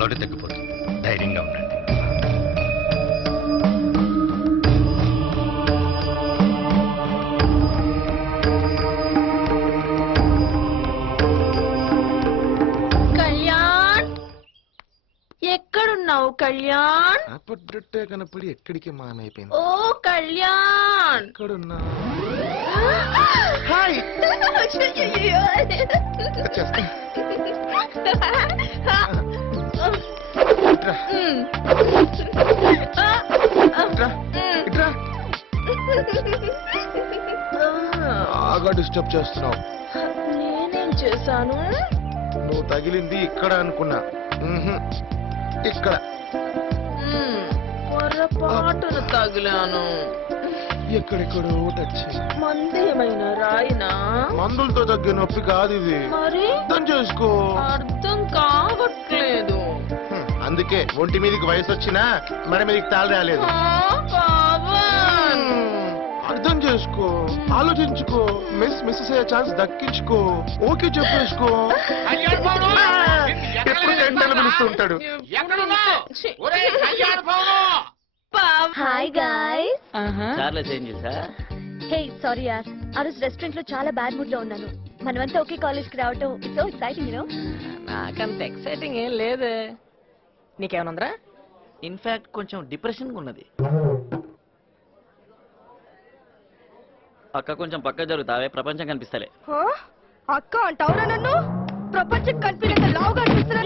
త్వరలోనే తగ్గిపోతుంది. ధైర్యంగా ఉండండి. కళ్యాణ్, ఎక్కడున్నావు కళ్యాణ్? అప్పట్టే కనపడి ఎక్కడికి మామైపోయింది. ఓ కళ్యాణ్, ఎక్కడున్నా? హాయ్. వచ్చేస్తా. ఇట్రా. ఇట్రా. ఇట్రా. బాగా డిస్టర్బ్ చేస్తున్నావు. నేనేం చేశాను? నువ్వు తగిలింది ఇక్కడ అనుకున్నా. ఇక్కడ పొరపాటున తగిలాను. ఎక్కడెక్కడో టచ్. మందు ఏమైనా రాయినా? మందులతో తగ్గే నొప్పి కాదు ఇది. మరి అర్థం చేసుకో. అర్థం కావట్లేదు. అందుకే ఒంటి మీదకి వయసు వచ్చినా మన మీదకి తాళి రాలేదు. అర్థం చేసుకో, ఆలోచించుకో, మిస్ అయ్యే ఛాన్స్ దక్కించుకో. ఓకే చెప్పేసుకో. ఎప్పుడు జెండాలు పిలుస్తూ ఉంటాడు. Hi guys. చార్లెస్ ఏం చేసా? హే సారీ యార్, ఆ రోజు రెస్టారెంట్ లో చాలా బ్యాడ్ మూడ్ లో ఉన్నాను. మనమంతా ఒకే కాలేజ్ కి రావటం it's so exciting you know. నాకంత ఎక్సైటింగ్ ఏం లేదే. నీకేమనుందిరా? ఇన్ఫాక్ట్ కొంచెం డిప్రెషన్ ఉన్నది. అక్క కొంచెం పక్క జరుగుతావే, ప్రపంచం కనిపిస్తలే. అక్క అంటావురా నన్ను? ప్రపంచం కనిపించేంత లావుగా అనిపిస్తున్నా.